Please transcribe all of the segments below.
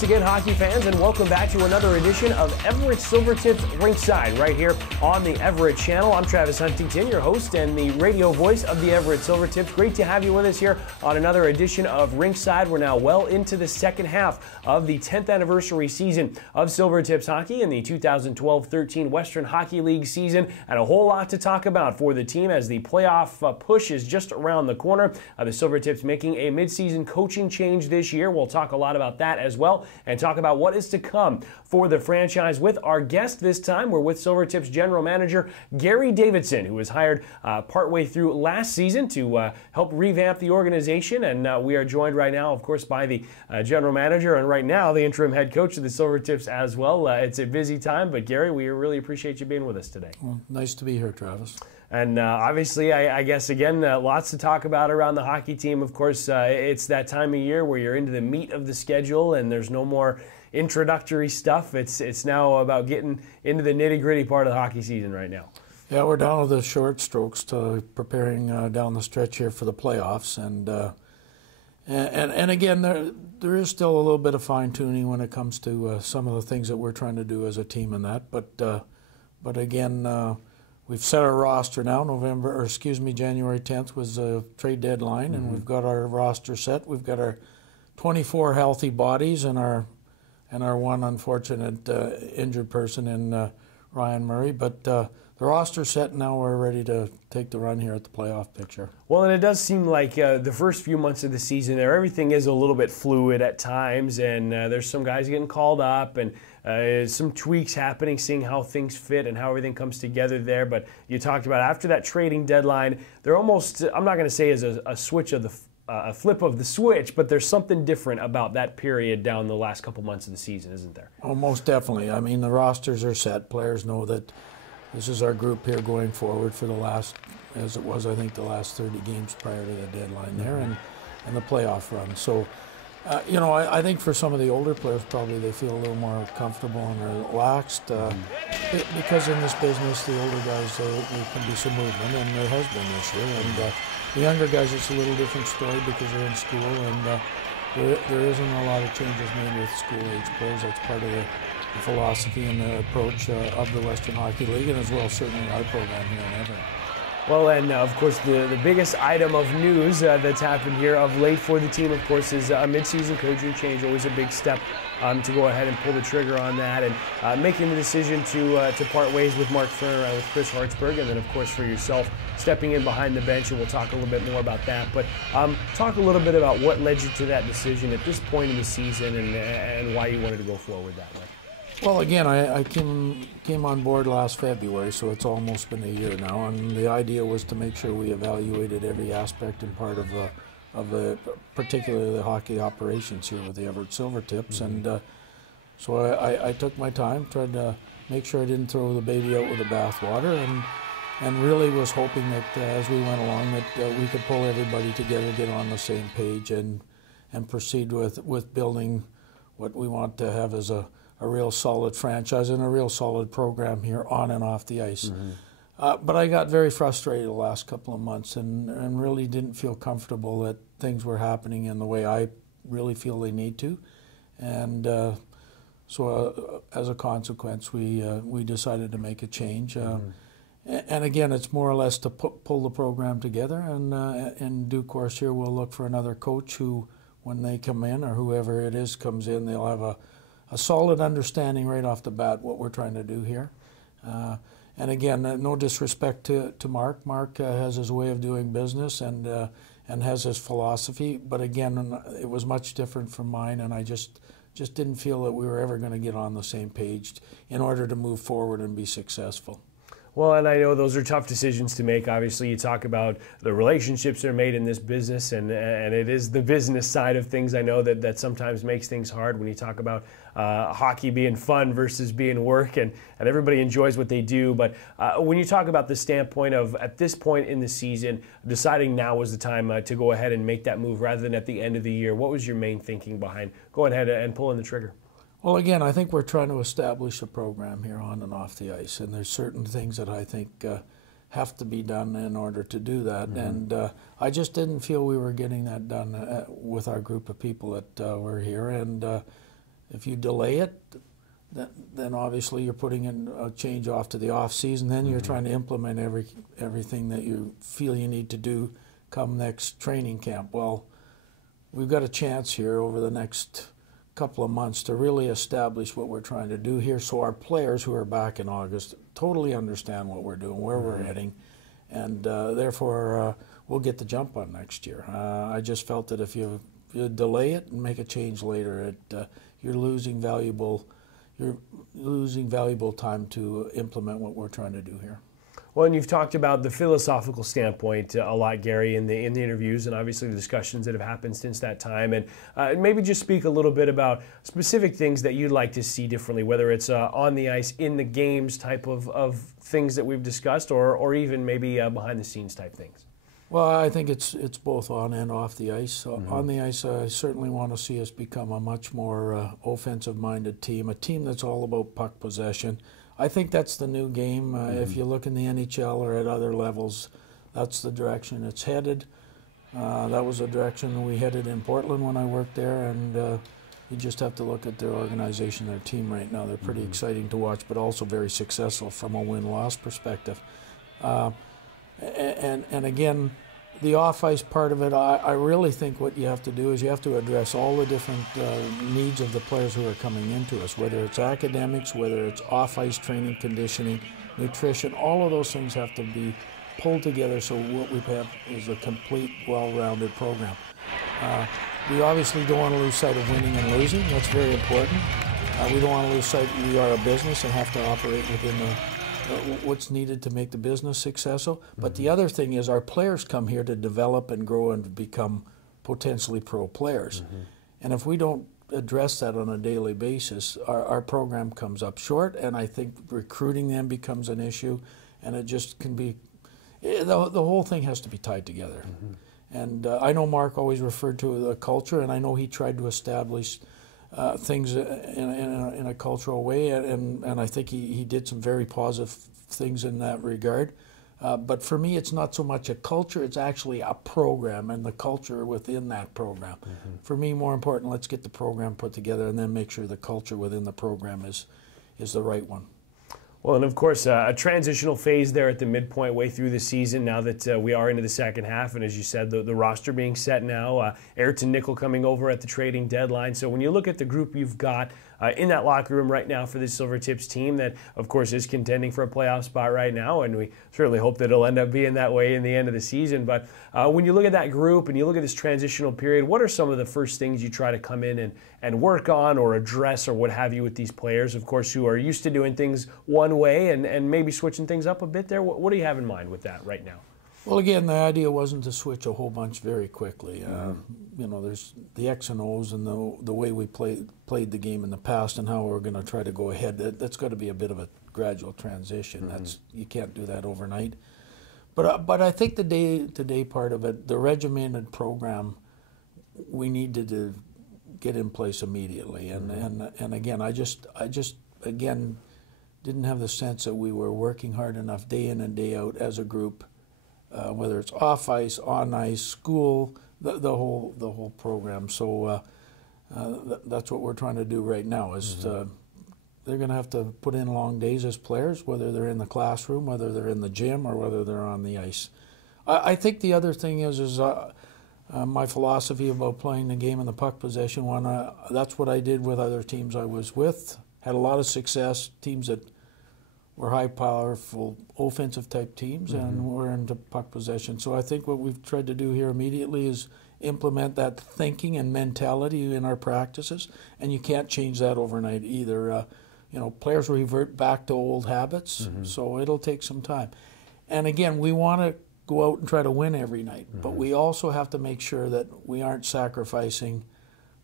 Thanks again, hockey fans, and welcome back to another edition of Everett Silvertips Rinkside right here on the Everett channel. I'm Travis Huntington, your host and the radio voice of the Everett Silvertips. Great to have you with us here on another edition of Rinkside. We're now well into the second half of the 10th anniversary season of Silvertips hockey in the 2012-13 Western Hockey League season, and a whole lot to talk about for the team as the playoff push is just around the corner. The Silvertips making a midseason coaching change this year. We'll talk a lot about that as well, and talk about what is to come for the franchise with our guest this time. We're with Silvertips General Manager Garry Davidson, who was hired partway through last season to help revamp the organization, and we are joined right now, of course, by the General Manager, and right now the interim head coach of the Silvertips as well. It's a busy time, but Garry, we really appreciate you being with us today. Well, nice to be here, Travis. And obviously, I guess, again, lots to talk about around the hockey team. Of course, it's that time of year where you're into the meat of the schedule and there's no more introductory stuff. It's now about getting into the nitty-gritty part of the hockey season right now. Yeah, we're down to the short strokes to preparing down the stretch here for the playoffs. And again, there is still a little bit of fine-tuning when it comes to some of the things that we're trying to do as a team in that. But again, we've set our roster now. January 10th was a trade deadline, and we've got our roster set. We've got our 24 healthy bodies and our one unfortunate injured person in Ryan Murray. But the roster's set, now we're ready to take the run here at the playoff picture. Well, and it does seem like the first few months of the season there, everything is a little bit fluid at times, and there's some guys getting called up, and some tweaks happening, seeing how things fit and how everything comes together there. But you talked about after that trading deadline, they're almost, I'm not going to say as a switch of a flip of the switch, but there's something different about that period down the last couple months of the season, isn't there? Oh, most definitely. I mean, the rosters are set. Players know that this is our group here going forward for the last, as it was, I think, the last 30 games prior to the deadline there, and the playoff run. So, I think for some of the older players, probably they feel a little more comfortable and relaxed because in this business, the older guys, there can be some movement, and there has been this year. And the younger guys, it's a little different story because they're in school, and there isn't a lot of changes made with school-age players. That's part of the philosophy and the approach of the Western Hockey League, and as well certainly our program here in Everett. Well, and of course, the biggest item of news that's happened here of late for the team, of course, is a midseason coaching change. Always a big step to go ahead and pull the trigger on that, and making the decision to part ways with Mark Ferner, with Chris Hartsburg, and then, of course, for yourself, stepping in behind the bench, and we'll talk a little bit more about that. But talk a little bit about what led you to that decision at this point in the season, and why you wanted to go forward that way. Well, again, I came on board last February, so it's almost been a year now, and the idea was to make sure we evaluated every aspect and part of particularly the hockey operations here with the Everett Silvertips, and so I took my time, tried to make sure I didn't throw the baby out with the bathwater, and really was hoping that as we went along that we could pull everybody together, get on the same page, and proceed with building what we want to have as a real solid franchise and a real solid program here on and off the ice. But I got very frustrated the last couple of months and really didn't feel comfortable that things were happening in the way I really feel they need to. And so as a consequence, we decided to make a change. And again, it's more or less to pull the program together, and in due course here we'll look for another coach who, when they come in, or whoever it is comes in, they'll have a solid understanding right off the bat what we're trying to do here. And again, no disrespect to Mark. Mark has his way of doing business and has his philosophy, but again, it was much different from mine, and I just didn't feel that we were ever going to get on the same page in order to move forward and be successful. Well, and I know those are tough decisions to make. Obviously, you talk about the relationships that are made in this business, and it is the business side of things. I know that sometimes makes things hard when you talk about hockey being fun versus being work, and everybody enjoys what they do. But when you talk about the standpoint of, at this point in the season, deciding now was the time to go ahead and make that move rather than at the end of the year, what was your main thinking behind going ahead and pulling the trigger? Well, again, I think we're trying to establish a program here on and off the ice, and there's certain things that I think have to be done in order to do that. And I just didn't feel we were getting that done with our group of people that were here. And If you delay it, then obviously you're putting in a change off to the off season. Then you're trying to implement everything that you feel you need to do come next training camp. Well, we've got a chance here over the next couple of months to really establish what we're trying to do here, so our players who are back in August totally understand what we're doing, where we're heading, and therefore we'll get the jump on next year. I just felt that if you delay it and make a change later, you're losing valuable time to implement what we're trying to do here. Well, and you've talked about the philosophical standpoint a lot, Garry, in the interviews, and obviously the discussions that have happened since that time. And maybe just speak a little bit about specific things that you'd like to see differently, whether it's on the ice, in the games type of things that we've discussed, or even maybe behind the scenes type things. Well, I think it's both on and off the ice. On the ice, I certainly want to see us become a much more offensive-minded team, a team that's all about puck possession. I think that's the new game. If you look in the NHL or at other levels, that's the direction it's headed. That was the direction we headed in Portland when I worked there, and you just have to look at their organization, their team right now. They're pretty exciting to watch, but also very successful from a win-loss perspective. And again, the off-ice part of it, I really think what you have to do is you have to address all the different needs of the players who are coming into us, whether it's academics, whether it's off-ice training, conditioning, nutrition. All of those things have to be pulled together so what we have is a complete, well-rounded program. We obviously don't want to lose sight of winning and losing. That's very important. We don't want to lose sight we are a business and have to operate within what's needed to make the business successful. But the other thing is our players come here to develop and grow and become potentially pro players. And if we don't address that on a daily basis, our program comes up short, and I think recruiting them becomes an issue, and it just can be, the whole thing has to be tied together. And I know Mark always referred to the culture, and I know he tried to establish things in a cultural way, and I think he did some very positive things in that regard. But for me, it's not so much a culture, it's actually a program and the culture within that program. For me, more important, let's get the program put together and then make sure the culture within the program is the right one. Well, and of course, a transitional phase there at the midpoint way through the season now that we are into the second half. And as you said, the roster being set now, Ayrton Nickel coming over at the trading deadline. So when you look at the group you've got in that locker room right now for this Silvertips team that, of course, is contending for a playoff spot right now, and we certainly hope that it'll end up being that way in the end of the season. But when you look at that group and you look at this transitional period, what are some of the first things you try to come in and work on or address or what have you with these players, of course, who are used to doing things one way and maybe switching things up a bit there? What do you have in mind with that right now? Well, again, the idea wasn't to switch a whole bunch very quickly. You know, there's the X and O's and the way we played the game in the past and how we're going to try to go ahead. That's got to be a bit of a gradual transition. You can't do that overnight. But I think the day-to-day part of it, the regimented program, we needed to get in place immediately. And again, I just again didn't have the sense that we were working hard enough day in and day out as a group. Whether it's off ice, on ice, school, the whole program. So that's what we're trying to do right now. Is they're going to have to put in long days as players, whether they're in the classroom, whether they're in the gym, or whether they're on the ice. I think the other thing is my philosophy about playing the game in the puck possession one. That's what I did with other teams I was with. Had a lot of success. Teams that were high powerful offensive type teams, and we're into puck possession. So I think what we've tried to do here immediately is implement that thinking and mentality in our practices, and you can't change that overnight either. You know, players revert back to old habits, so it'll take some time. And again, we want to go out and try to win every night, but we also have to make sure that we aren't sacrificing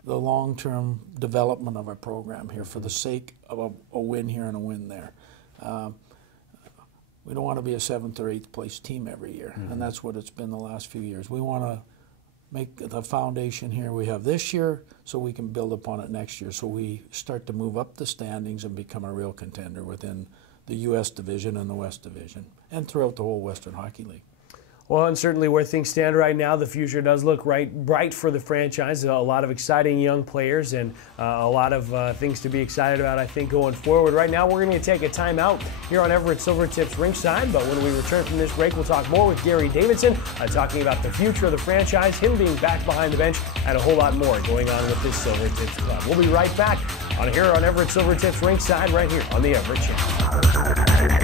the long-term development of our program here for the sake of a win here and a win there. We don't want to be a 7th or 8th place team every year, and that's what it's been the last few years. We want to make the foundation here we have this year so we can build upon it next year, so we start to move up the standings and become a real contender within the U.S. division and the West division and throughout the whole Western Hockey League. Well, and certainly where things stand right now, the future does look bright for the franchise. A lot of exciting young players and a lot of things to be excited about, I think, going forward. Right now, we're going to take a timeout here on Everett Silvertips Rinkside, but when we return from this break, we'll talk more with Garry Davidson, talking about the future of the franchise, him being back behind the bench, and a whole lot more going on with this Silvertips club. We'll be right back here on Everett Silvertips Rinkside, right here on the Everett Channel.